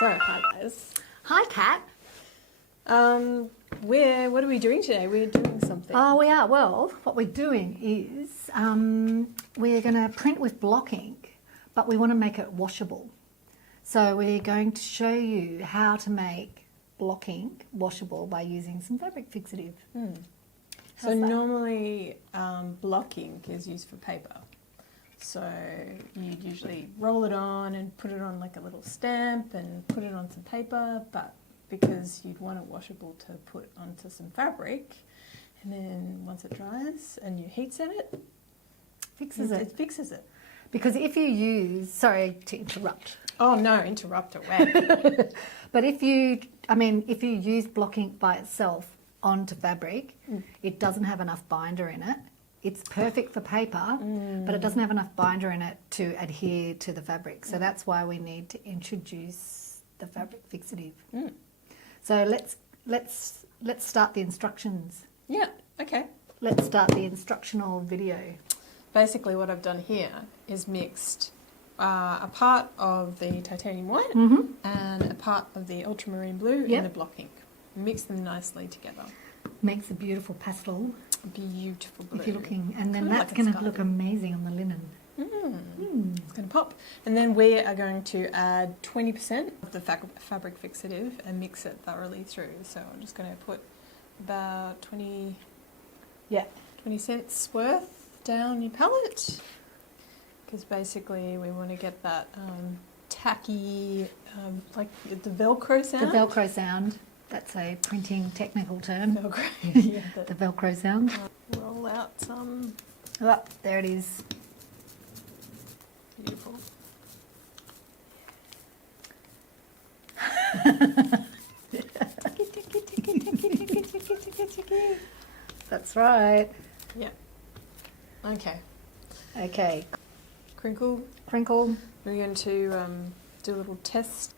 So, hi guys. Hi, Kat. What are we doing today? We're doing something. Oh, we are. Well, what we're doing is we're going to print with block ink, but we want to make it washable. So we're going to show you how to make block ink washable by using some fabric fixative. So normally block ink is used for paper. So you'd usually roll it on and put it on like a little stamp and put it on some paper, but because you'd want it washable to put onto some fabric, and then once it dries and you heat set it, It fixes it. Because if you use, sorry to interrupt. Oh no, interrupt away. But if you use block ink by itself onto fabric, it doesn't have enough binder in it. It's perfect for paper, but it doesn't have enough binder in it to adhere to the fabric. So that's why we need to introduce the fabric fixative. So let's start the instructions. Yeah, okay. Let's start the instructional video. Basically what I've done here is mixed a part of the titanium white and a part of the ultramarine blue in the block ink. Mix them nicely together. Makes a beautiful pastel. Beautiful blue. If you're looking, and then Kinda that's like going to look amazing on the linen. It's going to pop. And then we are going to add 20% of the fabric fixative and mix it thoroughly through. So I'm just going to put about 20 cents worth down your palette, because basically we want to get that tacky, like the Velcro sound. The Velcro sound. That's a printing technical term. Velcro. Yeah, the Velcro sound. Roll out some. Oh, there it is. Beautiful. That's right. Yeah. Okay. Okay. Crinkle. Crinkle. We're going to do a little test.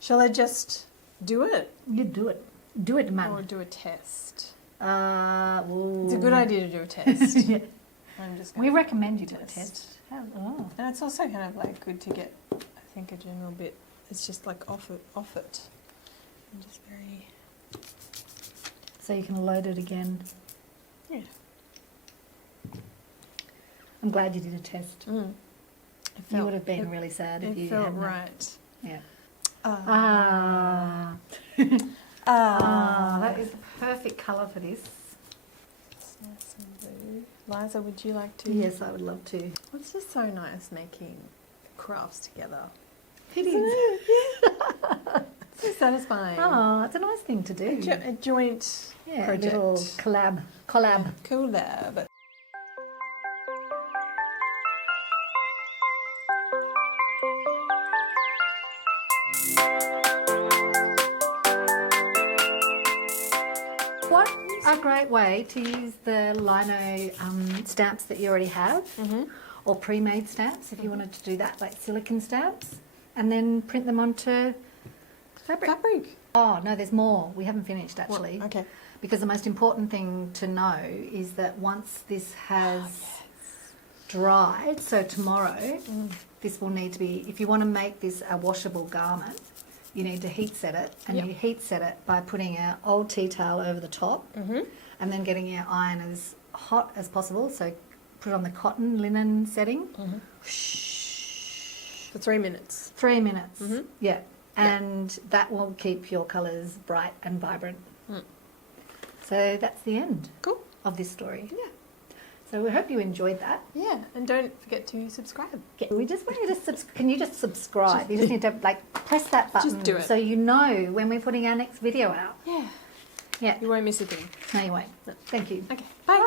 Shall I just do it? You do it. Do it, man. Or do a test? Ooh. It's a good idea to do a test. Yeah. I'm just We gonna recommend you do a test. Oh. And it's also kind of like good to get, I think, a general bit. It's just like off it. And just very. So you can load it again. Yeah. I'm glad you did a test. You You would have been really sad if you It felt hadn't. right. Yeah. That is the perfect colour for this. It's nice and blue. Liza, would you like to? Yes, I would love to. It's just so nice making crafts together. It is. So satisfying. Oh, it's a nice thing to do. A joint project. A little collab. Collab. What a great way to use the Lino stamps that you already have, or pre-made stamps if you wanted to do that, like silicone stamps, and then print them onto fabric. Oh, no, there's more. We haven't finished, actually. What? Okay. Because the most important thing to know is that once this has dried, so tomorrow, this will need to be, if you want to make this a washable garment, you need to heat set it, and you heat set it by putting an old tea towel over the top, and then getting your iron as hot as possible. So put it on the cotton linen setting. For 3 minutes. 3 minutes. Yeah. And that will keep your colours bright and vibrant. So that's the end of this story. Yeah. So we hope you enjoyed that. Yeah, and don't forget to subscribe. We just want you to can you just subscribe? You just need to press that button, Just do it. so you know when we're putting our next video out. Yeah. Yeah. You won't miss a thing. No, you won't. Thank you. Okay, bye.